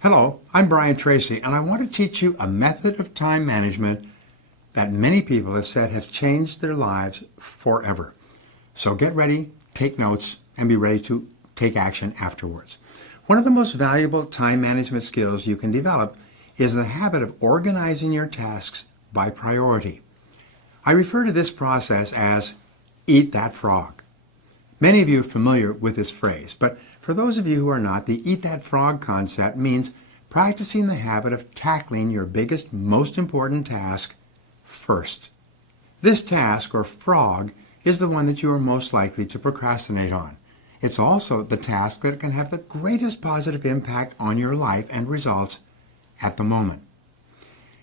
Hello, I'm Brian Tracy, and I want to teach you a method of time management that many people have said has changed their lives forever. So get ready, take notes, and be ready to take action afterwards. One of the most valuable time management skills you can develop is the habit of organizing your tasks by priority. I refer to this process as eat that frog. Many of you are familiar with this phrase, but for those of you who are not, the eat that frog concept means practicing the habit of tackling your biggest, most important task first. This task, or frog, is the one that you are most likely to procrastinate on. It's also the task that can have the greatest positive impact on your life and results at the moment.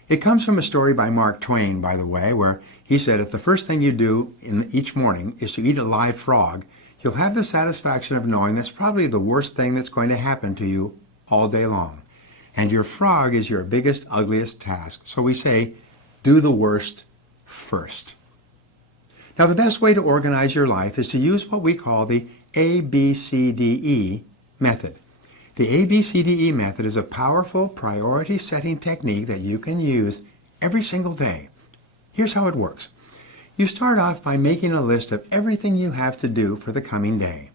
It comes from a story by Mark Twain, by the way, where he said if the first thing you do each morning is to eat a live frog, you'll have the satisfaction of knowing that's probably the worst thing that's going to happen to you all day long. And your frog is your biggest, ugliest task. So we say, do the worst first. Now, the best way to organize your life is to use what we call the ABCDE method. The ABCDE method is a powerful priority setting technique that you can use every single day. Here's how it works. You start off by making a list of everything you have to do for the coming day.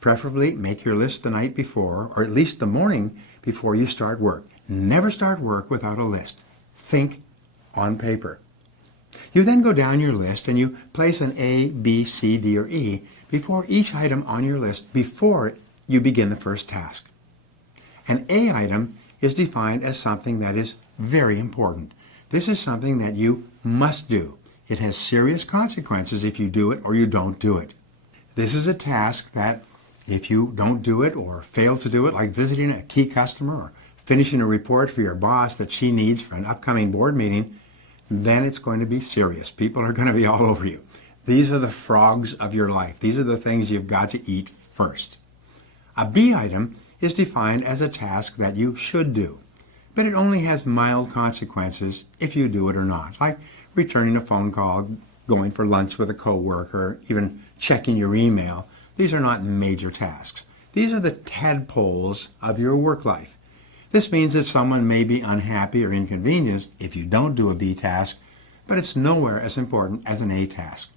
Preferably make your list the night before, or at least the morning before you start work. Never start work without a list. Think on paper. You then go down your list and you place an A, B, C, D, or E before each item on your list before you begin the first task. An A item is defined as something that is very important. This is something that you must do. It has serious consequences if you do it or you don't do it. This is a task that if you don't do it or fail to do it, like visiting a key customer or finishing a report for your boss that she needs for an upcoming board meeting, then it's going to be serious. People are going to be all over you. These are the frogs of your life. These are the things you've got to eat first. A B item is defined as a task that you should do, but it only has mild consequences if you do it or not, like returning a phone call, going for lunch with a coworker, even checking your email. These are not major tasks. These are the tadpoles of your work life. This means that someone may be unhappy or inconvenienced if you don't do a B task, but it's nowhere as important as an A task.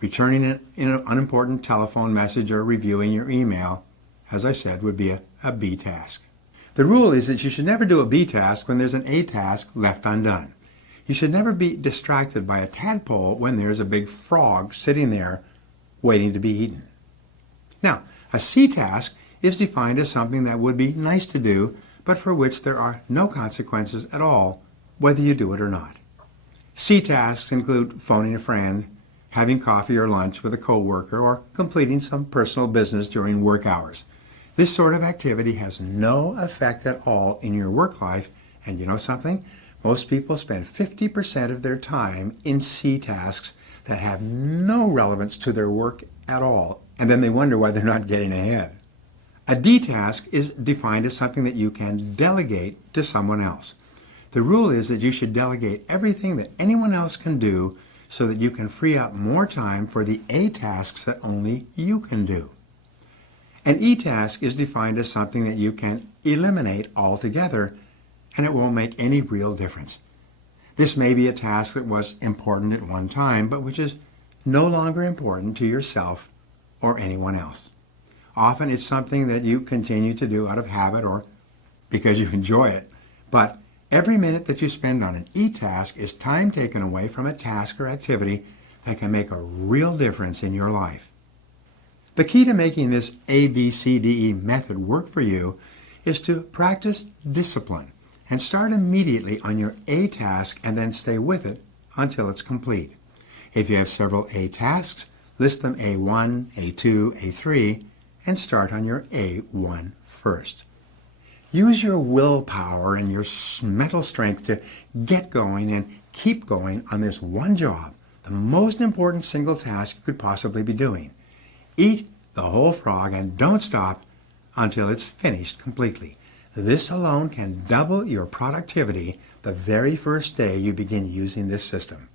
Returning an unimportant telephone message or reviewing your email, as I said, would be a B task. The rule is that you should never do a B task when there's an A task left undone. You should never be distracted by a tadpole when there's a big frog sitting there waiting to be eaten. Now, a C task is defined as something that would be nice to do, but for which there are no consequences at all, whether you do it or not. C tasks include phoning a friend, having coffee or lunch with a coworker, or completing some personal business during work hours. This sort of activity has no effect at all in your work life, and you know something? Most people spend 50% of their time in C tasks that have no relevance to their work at all, and then they wonder why they're not getting ahead. A D task is defined as something that you can delegate to someone else. The rule is that you should delegate everything that anyone else can do so that you can free up more time for the A tasks that only you can do. An E task is defined as something that you can eliminate altogether, and it won't make any real difference. This may be a task that was important at one time, but which is no longer important to yourself or anyone else. Often it's something that you continue to do out of habit or because you enjoy it, but every minute that you spend on an E task is time taken away from a task or activity that can make a real difference in your life. The key to making this ABCDE method work for you is to practice discipline and start immediately on your A task and then stay with it until it's complete. If you have several A tasks, list them A1, A2, A3, and start on your A1 first. Use your willpower and your mental strength to get going and keep going on this one job, the most important single task you could possibly be doing. Eat the whole frog and don't stop until it's finished completely. This alone can double your productivity the very first day you begin using this system.